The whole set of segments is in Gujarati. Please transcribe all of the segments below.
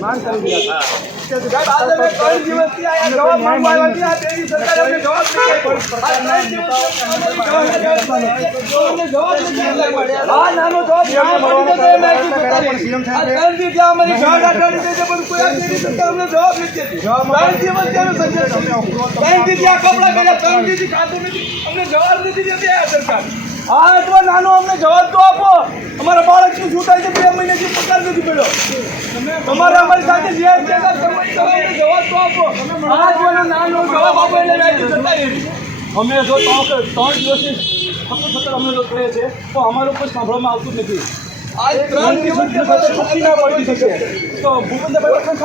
માંગ કરી રહ્યા જવાબ માંગવા નાનો અમને જવાબ તો આપો. અમારા બાળકની છૂટાય છે 2 મહિનાથી પગાર નથી મળ્યો. તમારે અમારી સાથે જવાબ તો આપો. નાનો જવાબ આપો એટલે અમે જો 3 દિવસથી સતત અમને જો કહે છે તો અમારું કોઈ સાંભળવામાં આવતું જ નથી. આજ 3 દિવસથી છૂટી ના પડી શકે તો ભૂપેન્દ્રભાઈ પસંદ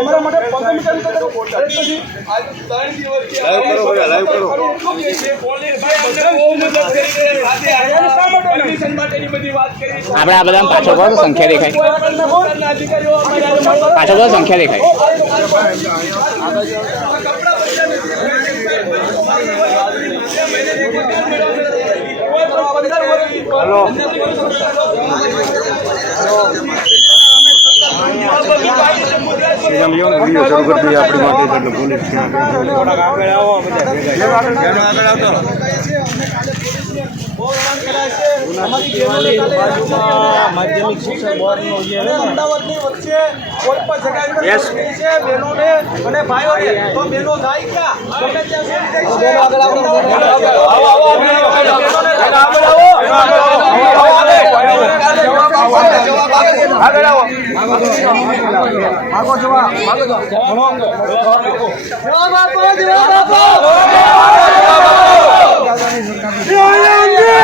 અમારા માટે 15 મીટર નથી. આજ 3 દિવસથી આપણે આ બધા પાછળ બહુ સંખ્યા દેખાય, પાછળ બહુ સંખ્યા દેખાય. માધ્યમિક શિક્ષણ બોર્ડનો અમદાવાદની વચ્ચે કોઈ પણ જગ્યાએ છે બહેનોને અને ભાઈઓને તો બહેનો જાય ક્યાં? ગમે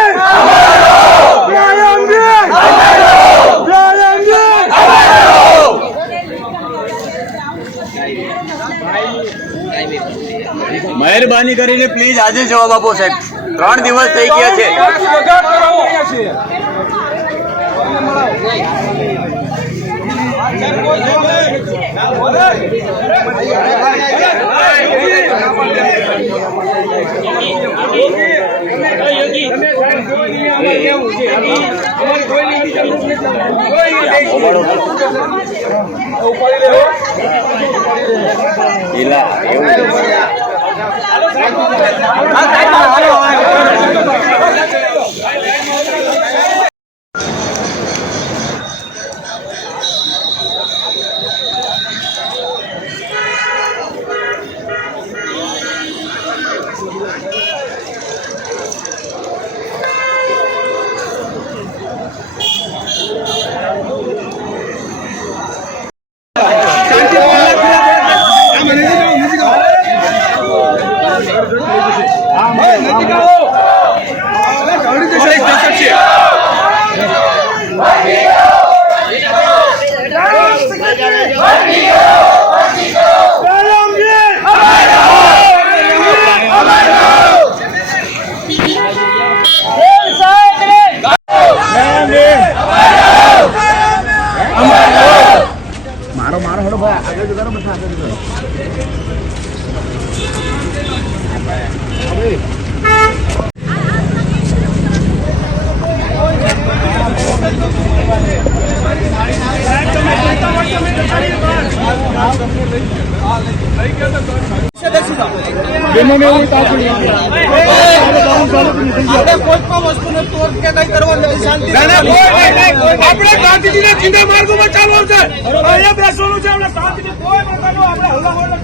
મહેરબાની કરીને પ્લીઝ આજે જવાબ આપો સાહેબ. 3 દિવસ થઈ ગયા છે. આપણે ગાંધીજીના ચિંતા માર્ગોમાં ચાલવાનું છે. અહીંયા બેસવાનું છે. આપણે શાંતિથી કોઈ પ્રકારનો આપણે હલ્લા